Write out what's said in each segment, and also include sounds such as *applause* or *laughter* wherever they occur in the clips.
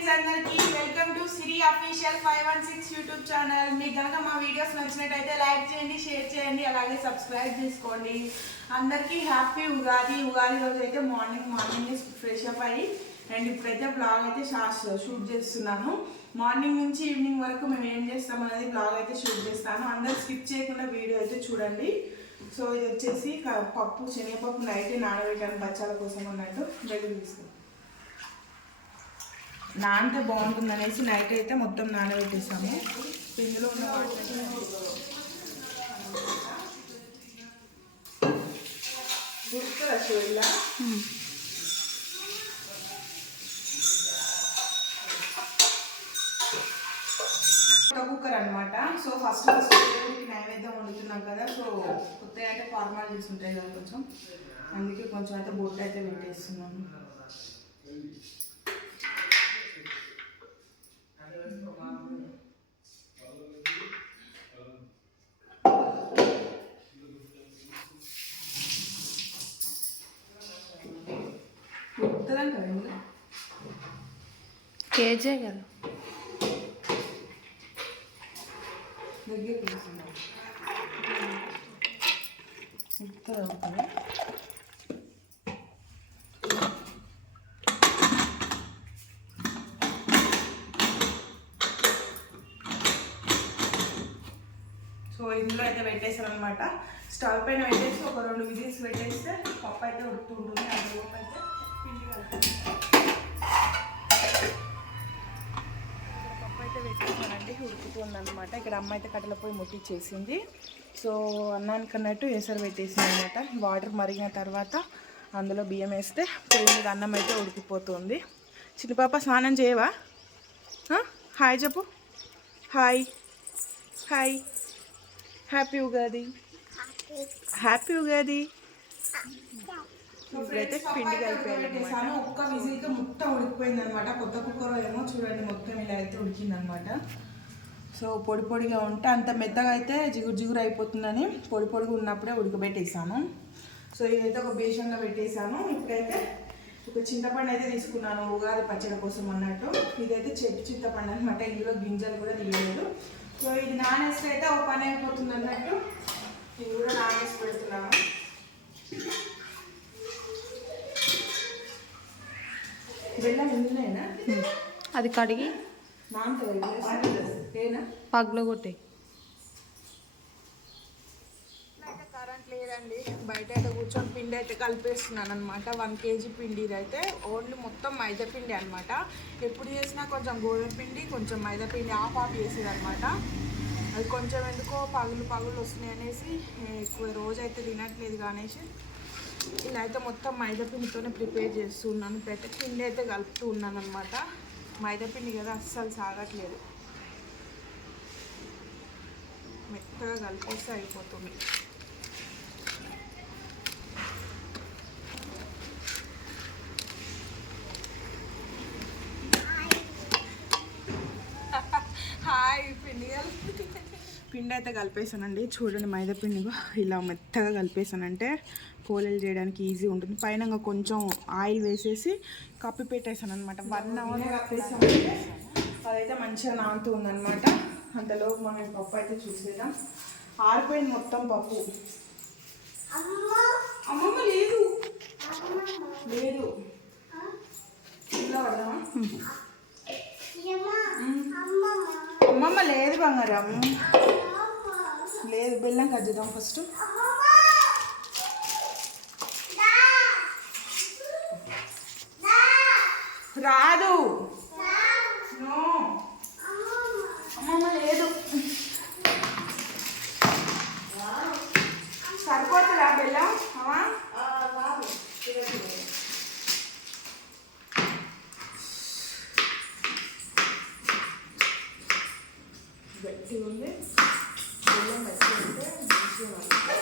Friends అందరికి welcome to Siri official five one six YouTube channel. మీకు కనుక మా వీడియోస్ నచ్చినట్టయితే లైక్ చేయండి షేర్ చేయండి అలాగే సబ్స్క్రైబ్ చేసుకోండి. అందరికీ హ్యాపీ ఉగాది. ఉగాది రోజు అయితే మార్నింగ్ మార్నింగ్ ఫ్రెష్ అప్ అయ్యి అండ్ ఇప్పుడైతే బ్లాగ్ అయితే షూట్ చేస్తున్నాను. మార్నింగ్ నుంచి ఈవినింగ్ వరకు మేము ఏం చేస్తాం అనేది బ్లాగ్ అయితే షూట్ చేస్తాను. అందరు స్కిప్ చేయకుండా వీడియో అయితే చూడండి. సో ఇది వచ్చేసి పప్పు శనగపప్పు నైట్ నానబెట్టాను బచ్చాల కోసం అన్నట్టు దగ్గర తీసుకుంటాను నానితే బాగుంటుంది అనేసి నైట్ అయితే మొత్తం నానబెట్టేసాము. ఇందులో ఉన్న వాటర్ గుర్తురా చూడలా కుక్కర్ అనమాట సో ఫస్ట్ ఫస్ట్ నైవేద్యం వండుతున్నాం కదా సో కొత్త అయితే ఫార్మాలిటీస్ ఉంటాయి కదా కొంచెం. అందుకే కొంచెం అయితే బొట్టు అయితే పెట్టేస్తున్నాను ఉత్తరంట ఇందులో కేజే కదా. సో ఇందులో అయితే పెట్టేసాను అనమాట స్టవ్ పైన పెట్టేసి ఒక రెండు విజిల్స్ పెట్టేస్తే పప్పు అయితే ఉడుతుంటుంది అందులో అయితే ఉందన్నమాట. అనమాట ఇక్కడ అమ్మ అయితే కట్టెల పోయి ముట్టించేసింది సో అన్నానికి అన్నట్టు ఎసరు పెట్టేసింది అనమాట వాటర్ మరిగిన తర్వాత అందులో బియ్యం వేస్తే పొయ్యి మీద అన్నం అయితే ఉడికిపోతుంది. చిన్నపాప స్నానం చేయవా? హాయ్ చెప్పు. Hi. Hi. Happy Ugadi. Happy Ugadi. ఇప్పుడైతే పిండి కలిపేయాలి ఒక్క విజిల్తో మొత్తం ఉడికిపోయింది అనమాట కొత్త కుక్కర్ ఏమో చూడండి మొత్తం ఇలా అయితే ఉడికింది అనమాట సో పొడి పొడిగా ఉంటే అంత మెత్తగా అయితే జిగురు జిగురు అయిపోతుందని పొడి పొడిగా ఉన్నప్పుడే ఉడకబెట్టేసాను. సో ఇదైతే ఒక బేషన్లో పెట్టేసాను. ఇప్పుడైతే ఒక చింతపండు అయితే తీసుకున్నాను ఉగాది పచ్చడి కోసం అన్నట్టు. ఇదైతే చెట్టు చింతపండు అనమాట ఇందులో గింజలు కూడా తీయలేదు. సో ఇది నానేస్తే అయితే ఒక పని అయిపోతుంది అన్నట్టు. ఇది కూడా నానేసి పెడుతున్నాను. బెల్లం ఇందులోనా అది కడిగి నాంత ఏనా పగ్లో కొట్టే అయితే కరెంట్ లేదండి. బయట అయితే కూర్చొని పిండి అయితే కలిపేస్తున్నాను అనమాట వన్ కేజీ పిండి అయితే ఓన్లీ మొత్తం మైదా పిండి అనమాట ఎప్పుడు చేసినా కొంచెం గోధుమ పిండి కొంచెం మైదా పిండి ఆఫ్ ఆఫ్ చేసేది అనమాట అది కొంచెం ఎందుకో పగులు పగులు వస్తున్నాయి అనేసి ఎక్కువ రోజు అయితే తినట్లేదు అనేసి ఇలా అయితే మొత్తం మైదా పిండితోనే ప్రిపేర్ చేస్తున్నాను ఇప్పుడైతే పిండి అయితే కలుపుతూ ఉన్నాను అనమాట మైదాపిండి కదా అస్సలు సాగట్లేదు. మెత్తగా కలిపేస్తే అయిపోతుంది. హాయ్ పిండి కలిపి. పిండి అయితే కలిపేసానండి. చూడండి మైదా పిండి ఇలా మెత్తగా కలిపేసానంటే పోలేలు చేయడానికి ఈజీ ఉంటుంది. పైన ఇంకా కొంచెం ఆయిల్ వేసేసి కప్పి పెట్టేసాను అనమాట వన్ అవర్ కప్పేసాను అదైతే మంచిగా నానుతూ ఉందన్నమాట అంతలో మనం పప్పు అయితే చూసేద్దాం. ఆరిపోయింది మొత్తం పప్పు. అమ్మమ్మ లేదు. లేదు. పడదామా? అమ్మమ్మ లేదు బంగారం. లేదు బెల్లం కట్ చేద్దాం ఫస్ట్ రాదు నో అమ్మమ్మ లేదు సరిపోతుందా బెల్లం అమ్మా గట్టి ఉంది బెల్లం గట్టి ఉంటే మంచిగా ఉంటుంది.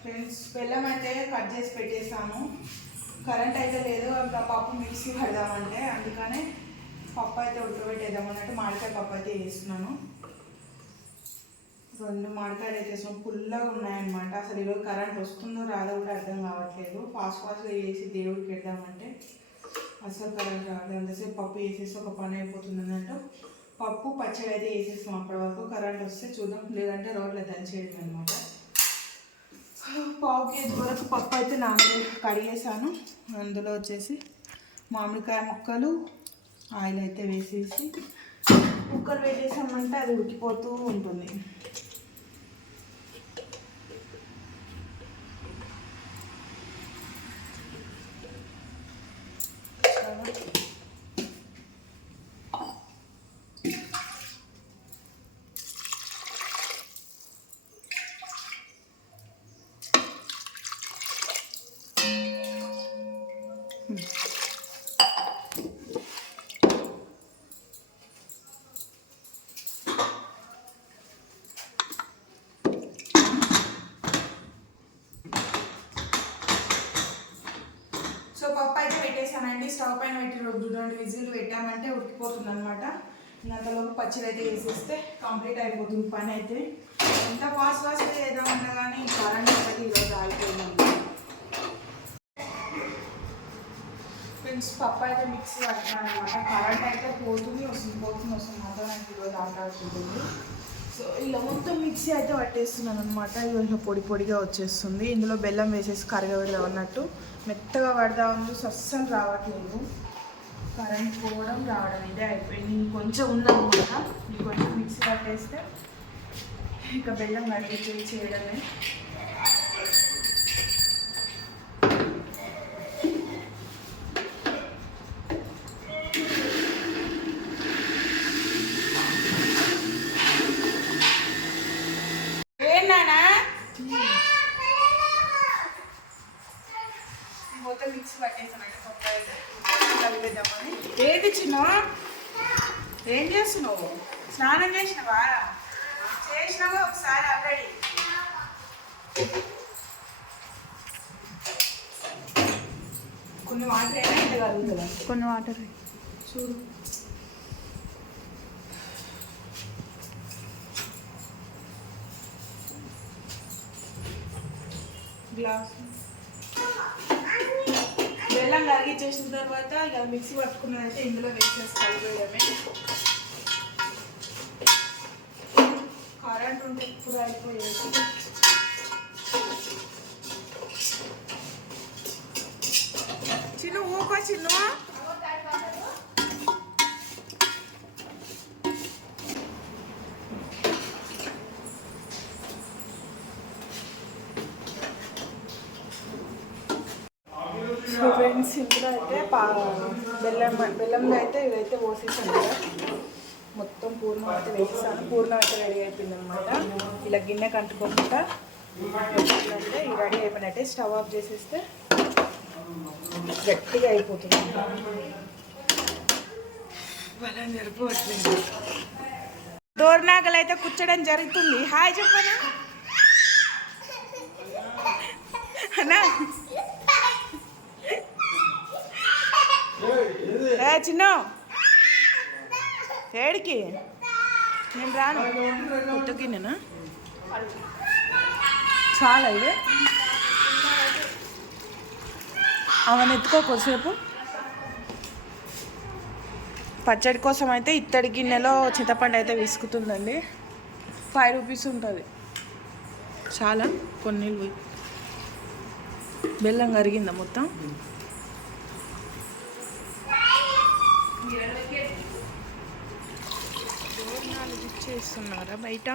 ఫ్రెండ్స్ బెల్లం అయితే కట్ చేసి పెట్టేసాను కరెంట్ అయితే లేదు ఇంకా పప్పు మిక్సీ పెడదామంటే అందుకనే పప్పు అయితే ఉడకబెట్టేద్దాం అన్నట్టు మామిడికాయ పప్పు అయితే వేస్తున్నాను రెండు మామిడికాయలు వేసేసాం పుల్లగా ఉన్నాయన్నమాట. అసలు ఈరోజు కరెంట్ వస్తుందో రాదో కూడా అర్థం కావట్లేదు. ఫాస్ట్ ఫాస్ట్గా వేసి దేవుడికి పెడదామంటే అసలు కరెంట్ రావట్లేదు అంతసేపు పప్పు వేసేసి ఒక పని అయిపోతుంది అన్నట్టు పప్పు పచ్చడి అయితే వేసేస్తాం అప్పటి వరకు. కరెంట్ వస్తే చూద్దాం. లేదంటే రోడ్లో దంచేయడం అనమాట పావు కేజీ వరకు పప్పు అయితే నాన్న కడిగేసాను అందులో వచ్చేసి మామిడికాయ ముక్కలు ఆయిల్ అయితే వేసేసి కుక్కర్ పెట్టేసామంటే అది ఉడికిపోతూ ఉంటుంది సో పప్పు అయితే పెట్టేసానండి స్టవ్ పైన పెట్టి రెండు రెండు విజిల్ పెట్టామంటే ఉడికిపోతుంది అనమాట ఇంతలోపు పచ్చడి అయితే వేసేస్తే కంప్లీట్ అయిపోతుంది పని అయితే. ఎంత ఫాస్ట్ ఫాస్ట్ చేద్దామన్నా కానీ కరెంట్ ఒకటి ఈరోజు ఆగిపోయిందండి. ఫ్రెండ్స్ పప్పు అయితే మిక్సీ పడుతున్నాను అనమాట కరెంట్ అయితే పోతుంది వస్తుంది పోతుంది వస్తుంది. మాత్రం నాకు ఈరోజు ఆటాడుతుంది సో ఇలా మొత్తం మిక్సీ అయితే పట్టేస్తున్నాను అనమాట ఇలా పొడి పొడిగా వచ్చేస్తుంది. ఇందులో బెల్లం వేసేసి కరగబెడదాం అన్నట్టు. మెత్తగా పడతా చూసి అస్సలు రావట్లేదు. కరెంట్ పోవడం రావడం ఇదే అయిపోయింది. ఇంకొంచెం ఉందన్నమాట ఇంకొంచెం మిక్సీ పట్టేస్తే ఇక బెల్లం కడిగి చేయడమే. ఏం చేస్తున్నావు స్నానం చేసినవా? చేసినావా? ఒకసారి ఆల్రెడీ కొన్ని వాటర్ అయినా ఇంత కలుగుతుందా కొన్ని వాటర్. చూడు. గ్లాస్. బెల్లం కరిగించేసిన తర్వాత ఇక మిక్సీ పట్టుకున్నదైతే ఇందులో వేసేసి కలిపేయడమే. కరెంట్ ఉంటే ఇప్పుడు అయిపోయేది. చిన్న ఊకో చిన్న. ఫ్రెండ్స్ ఇందులో అయితే పా బెల్లం బెల్లంలో అయితే ఇదైతే పోసేసాను. కదా మొత్తం పూర్ణం అయితే వేసేసాను పూర్ణం అయితే రెడీ అయిపోయింది అనమాట ఇలా గిన్నె కంటుకోకుండా అంటే రెడీ అయిపోయినట్టే స్టవ్ ఆఫ్ చేసేస్తే గట్టిగా అయిపోతుంది. జరుపుకోవట్లేదు డోర్నాకలు అయితే కూర్చోడం జరుగుతుంది. హాయ్ చెప్పనా? అన్నా? చిన్న? ఏడికి? నేను రాను. పుట్టకి గిన్నెనా? చాలా ఇదే అవన్నీ ఎత్తుకో కొద్దిసేపు. పచ్చడి కోసం అయితే ఇత్తడి గిన్నెలో చింతపండు అయితే విసుకుతుందండి. ఫైవ్ రూపీస్ ఉంటుంది. చాలా కొన్ని పోయి. బెల్లం కరిగిందా మొత్తం? చేస్తున్నారా బయట?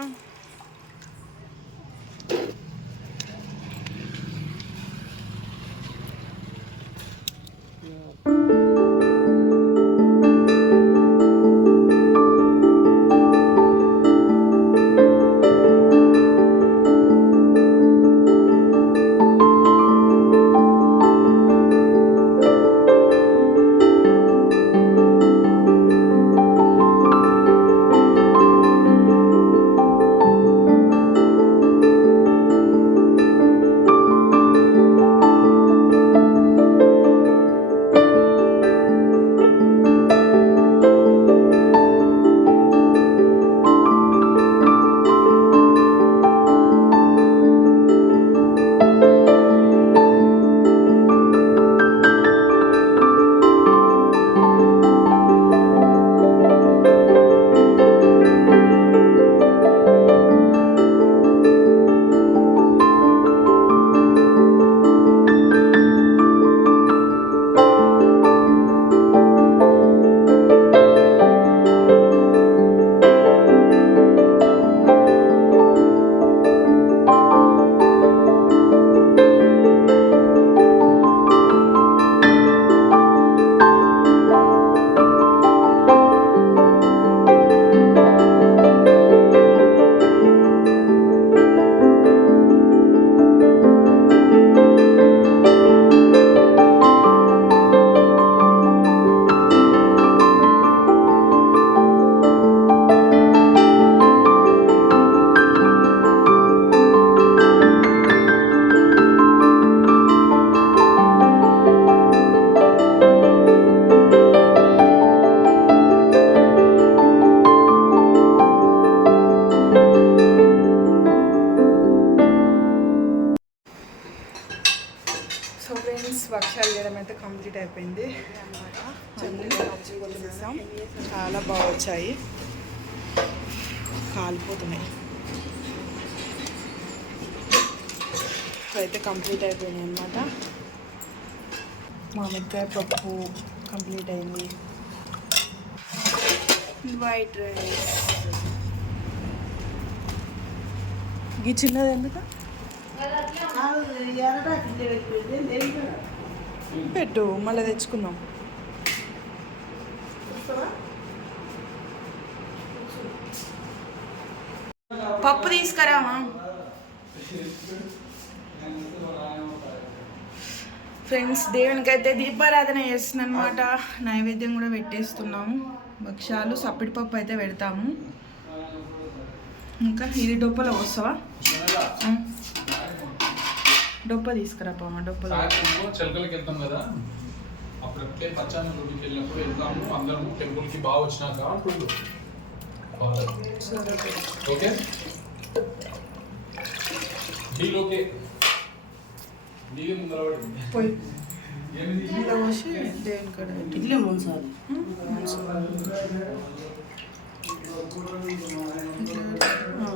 మామిడికాయ పప్పు కంప్లీట్ అయింది. White rice. ఇది చిన్నది ఎందుకు? పెట్టు మళ్ళీ తెచ్చుకుందాం. పప్పు తీసుకురామా? ఫ్రెండ్స్ దేవునికి అయితే దీపారాధన చేస్తున్నాం అనమాట నైవేద్యం కూడా పెట్టేస్తున్నాము భక్ష్యాలు సప్పిడి అయితే పెడతాము. ఇంకా ఇది డొప్పలో వస్తావా. డొప్ప తీసుకురా పామ డొప్పలో. సాయంత్రము చిలకలకి వెళ్తాం కదా. అప్పుడు ఎట్లే పచ్చాన్ని రూమ్కి వెళ్ళినప్పుడు వెళ్తాము. అందరం టెంపుల్కి బాగా వచ్చినాక అంటుండు Father. ఓకే? డీల్ పోయి. పోసి దేవుని కాడ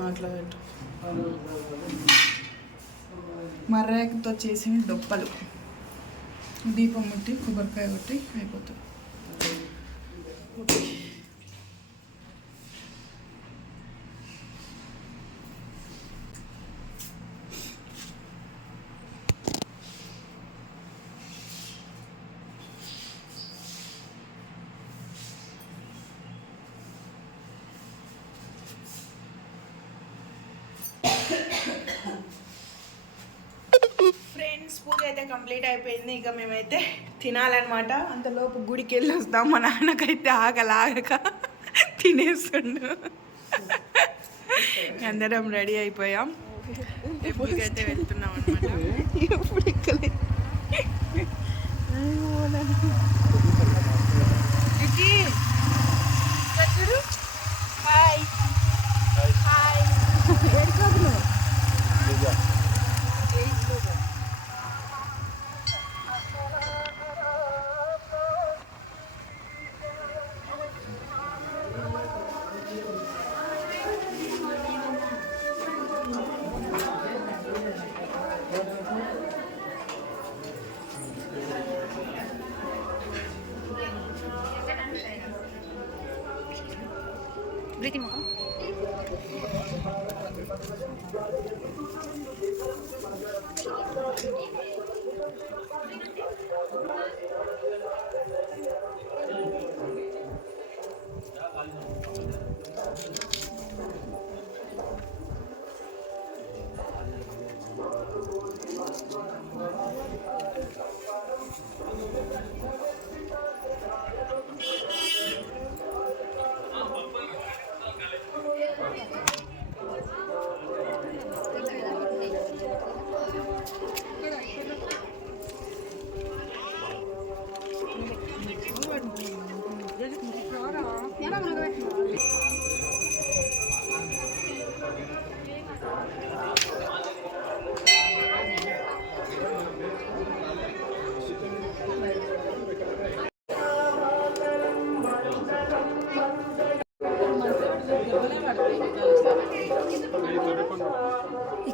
అట్లా పెట్టు. మర్రాకుతో చేసిన డొప్పలు. దీపం ముట్టి కొబ్బరికాయ కొట్టి అయిపోతుంది ఫ్రెండ్స్ పూజ అయితే కంప్లీట్ అయిపోయింది. ఇక మేమైతే తినాలన్నమాట. అంతలోపు గుడికి వెళ్ళి వస్తాం. మా నాన్నకైతే ఆగలాగక తినేస్తుండు. అందరం రెడీ అయిపోయాం. టెంపుల్కి అయితే వెళ్తున్నాం అనమాట ఎప్పుడు ఎక్కలే.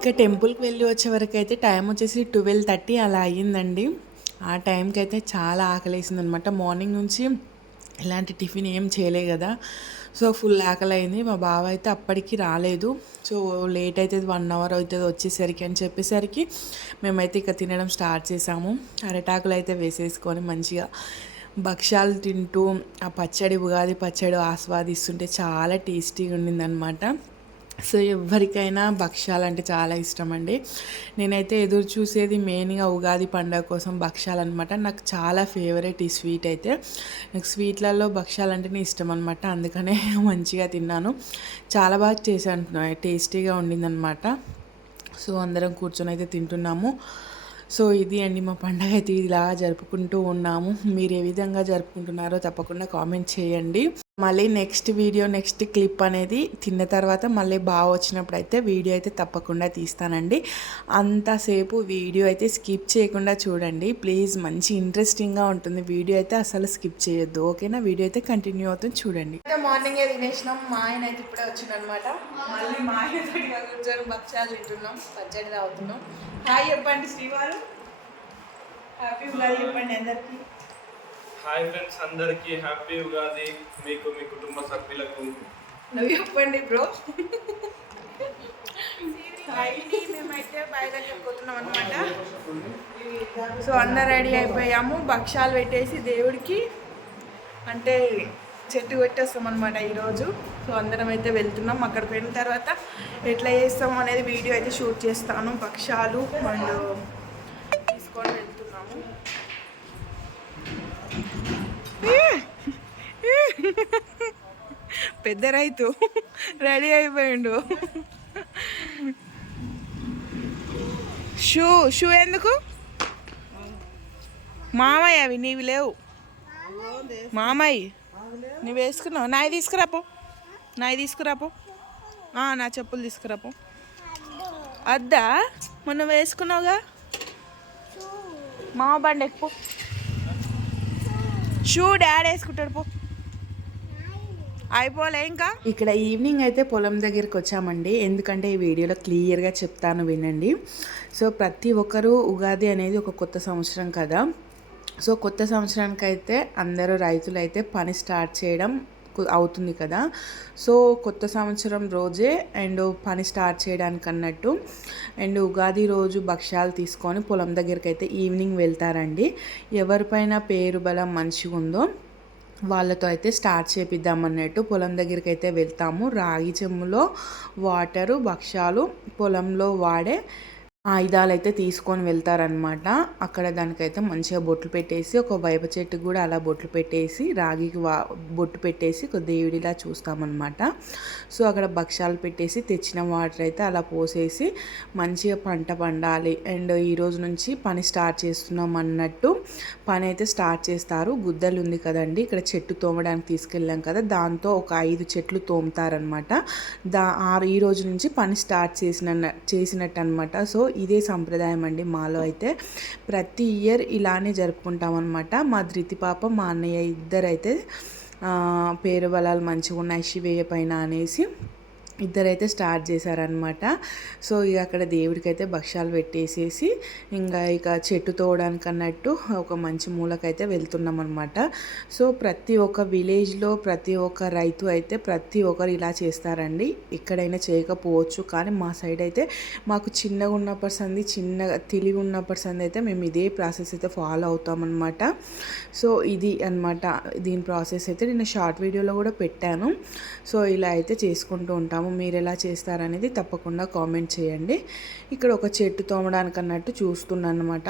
ఇక టెంపుల్కి వెళ్ళి వచ్చే వరకు అయితే టైం వచ్చేసి ట్వెల్వ్ థర్టీ అలా అయ్యిందండి. ఆ టైంకి అయితే చాలా ఆకలేసింది అనమాట మార్నింగ్ నుంచి ఇలాంటి టిఫిన్ ఏం చేయలే కదా. సో ఫుల్ ఆకలి అయింది మా బావ అయితే అప్పటికి రాలేదు. సో లేట్ అవుతుంది వన్ అవర్ అవుతుంది వచ్చేసరికి అని చెప్పేసరికి మేమైతే ఇక తినడం స్టార్ట్ చేసాము. అరటాకులు అయితే వేసేసుకొని మంచిగా భక్ష్యాలు తింటూ ఆ పచ్చడి ఉగాది పచ్చడి ఆస్వాదిస్తుంటే చాలా టేస్టీగా ఉండిందనమాట. సో ఎవరికైనా భక్ష్యాలు అంటే చాలా ఇష్టం అండి నేనైతే ఎదురు చూసేది మెయిన్గా ఉగాది పండుగ కోసం భక్ష్యాలు అనమాట నాకు చాలా ఫేవరెట్ ఈ స్వీట్ అయితే. నాకు స్వీట్లలో భక్ష్యాలు అంటేనే ఇష్టం అనమాట అందుకనే *laughs* మంచిగా తిన్నాను. చాలా బాగా చేశాను. టేస్టీగా ఉండిందనమాట సో అందరం కూర్చొని అయితే తింటున్నాము. సో ఇది అండి మా పండగ అయితే. ఇలా జరుపుకుంటూ ఉన్నాము. మీరు ఏ విధంగా జరుపుకుంటున్నారో తప్పకుండా కామెంట్ చేయండి. మళ్ళీ నెక్స్ట్ వీడియో నెక్స్ట్ క్లిప్ అనేది తిన్న తర్వాత మళ్ళీ బాగా వచ్చినప్పుడు అయితే వీడియో అయితే తప్పకుండా తీస్తానండి. అంతసేపు వీడియో అయితే స్కిప్ చేయకుండా చూడండి. ప్లీజ్ మంచి ఇంట్రెస్టింగ్గా ఉంటుంది. వీడియో అయితే అసలు స్కిప్ చేయొద్దు. ఓకేనా వీడియో అయితే కంటిన్యూ అవుతుంది. చూడండి. మార్నింగే తినేసినాం. మా ఆయన అయితే ఇప్పుడే వచ్చింది అనమాట మళ్ళీ మా ఆయన కూర్చొని భక్ష్యాలు తింటున్నాం. పచ్చడి తాగుతున్నాం. హాయ్ చెప్పండి శ్రీవారు. హ్యాపీ చెప్పండి అందరికీ. హాయ్ ఫ్రెండ్స్ అందరికీ హ్యాపీ ఉగాది మీకు మీ కుటుంబ సభ్యులకు. నువ్వు చెప్పండి బ్రో. మేమైతే బయలుదేరిపోతున్నాం అనమాట సో అందరు రెడీ అయిపోయాము భక్ష్యాలు పెట్టేసి దేవుడికి అంటే చెట్టు పెట్టేస్తాం అనమాట ఈరోజు. సో అందరం అయితే వెళ్తున్నాం. అక్కడికి వెళ్ళిన తర్వాత ఎట్లా చేస్తాం అనేది వీడియో అయితే షూట్ చేస్తాను. భక్ష్యాలు అండ్ తీసుకొని పెద్ద రైతు. రెడీ అయిపోయిండు. షూ షూ ఎందుకు? మామయ్య అవి నీవి లేవు. మామయ్య. నువ్వు వేసుకున్నావు? నాయి తీసుకురాపో నాయి తీసుకురాపో నా చెప్పులు తీసుకురాపో అద్దా మొన్న వేసుకున్నావుగా? మామ బండి ఎక్కువ షూ డాడ్ వేసుకుంటాడు పో. అయిపోలే ఇంకా. ఇక్కడ ఈవినింగ్ అయితే పొలం దగ్గరికి వచ్చామండి. ఎందుకంటే ఈ వీడియోలో క్లియర్గా చెప్తాను వినండి. సో ప్రతి ఒక్కరూ ఉగాది అనేది ఒక కొత్త సంవత్సరం కదా. సో కొత్త సంవత్సరానికి అయితే అందరూ రైతులు అయితే పని స్టార్ట్ చేయడం అవుతుంది కదా. సో కొత్త సంవత్సరం రోజే అండ్ పని స్టార్ట్ చేయడానికి అన్నట్టు అండ్ ఉగాది రోజు భక్ష్యాలు తీసుకొని పొలం దగ్గరికి అయితే ఈవినింగ్ వెళ్తారండి. ఎవరిపైన పేరు బలం మంచిగా ఉందో వాళ్ళతో అయితే స్టార్ట్ చేపిద్దాం అన్నట్టు పొలం దగ్గరికి అయితే వెళ్తాము. రాగి చెమ్ములో వాటరు భక్ష్యాలు పొలంలో వాడే ఆయుధాలు అయితే తీసుకొని వెళ్తారనమాట అక్కడ దానికైతే మంచిగా బొట్లు పెట్టేసి ఒక వేప చెట్టు కూడా అలా బొట్లు పెట్టేసి రాగికి వా బొట్టు పెట్టేసి ఒక దేవుడిలా చూస్తామన్నమాట. సో అక్కడ భక్ష్యాలు పెట్టేసి తెచ్చిన వాటర్ అయితే అలా పోసేసి మంచిగా పంట పండాలి. అండ్ ఈ రోజు నుంచి పని స్టార్ట్ చేస్తున్నాం అన్నట్టు పని అయితే స్టార్ట్ చేస్తారు. గుద్దలు ఉంది కదండి ఇక్కడ చెట్టు తోమడానికి తీసుకెళ్ళాం కదా దాంతో ఒక ఐదు చెట్లు తోముతారనమాట దా ఆ ఈ రోజు నుంచి పని స్టార్ట్ చేసిన చేసినట్టు అనమాట సో ఇదే సంప్రదాయం అండి మాలో అయితే. ప్రతి ఇయర్ ఇలానే జరుపుకుంటాం అనమాట మా ధృతి పాప మా అన్నయ్య ఇద్దరైతే పేరు బలాలు మంచిగా ఉన్నాయి శివయ్య పైన అనేసి. ఇద్దరైతే స్టార్ట్ చేశారనమాట సో ఇక అక్కడ దేవుడికైతే భక్ష్యాలు పెట్టేసేసి ఇంకా ఇక చెట్టు తోవడానికి అన్నట్టు ఒక మంచి మూలకైతే వెళ్తున్నాం అనమాట సో ప్రతి ఒక్క విలేజ్లో ప్రతి ఒక్క రైతు అయితే ప్రతి ఒక్కరు ఇలా చేస్తారండి. ఎక్కడైనా చేయకపోవచ్చు కానీ మా సైడ్ అయితే మాకు చిన్నగా ఉన్నప్పటి సంది చిన్నగా తెలివి ఉన్నప్పటి సంది అయితే మేము ఇదే ప్రాసెస్ అయితే ఫాలో అవుతామన్నమాట. సో ఇది అన్నమాట దీని ప్రాసెస్ అయితే. నేను షార్ట్ వీడియోలో కూడా పెట్టాను. సో ఇలా అయితే చేసుకుంటూ ఉంటాము. మీరు ఎలా చేస్తారనేది తప్పకుండా కామెంట్ చేయండి. ఇక్కడ ఒక చెట్టు తోమడానికి అన్నట్టు చూస్తున్నాను అనమాట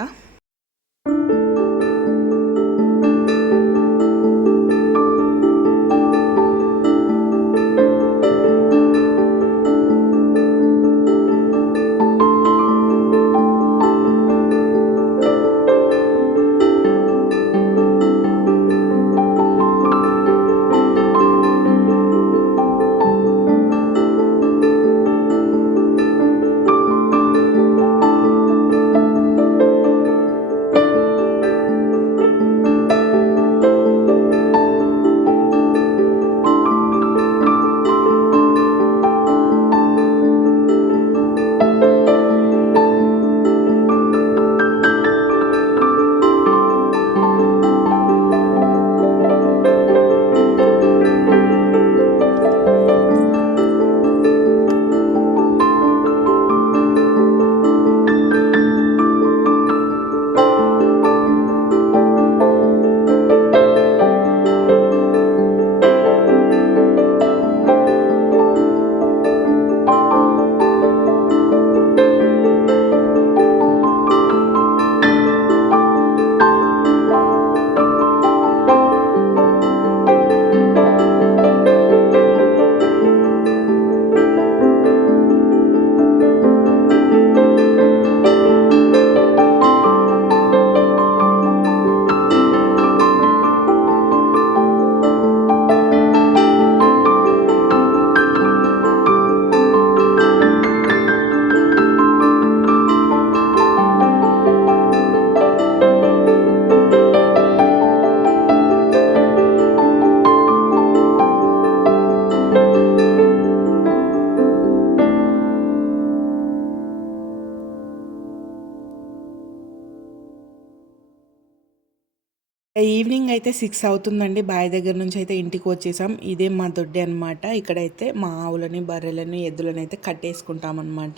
అయితే సిక్స్ అవుతుందండి. బావి దగ్గర నుంచి అయితే ఇంటికి వచ్చేసాం. ఇదే మా దొడ్డి అనమాట ఇక్కడైతే మా ఆవులని బర్రెలని ఎద్దులని అయితే కట్టేసుకుంటాం అనమాట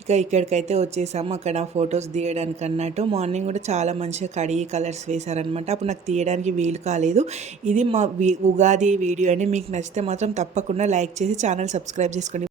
ఇక ఇక్కడికైతే వచ్చేసాము అక్కడ ఫొటోస్ తీయడానికి అన్నట్టు. మార్నింగ్ కూడా చాలా మంచిగా కడిగి కలర్స్ వేశారనమాట అప్పుడు నాకు తీయడానికి వీలు కాలేదు. ఇది మా ఉగాది వీడియో అని మీకు నచ్చితే మాత్రం తప్పకుండా లైక్ చేసి ఛానల్ సబ్స్క్రైబ్ చేసుకోండి.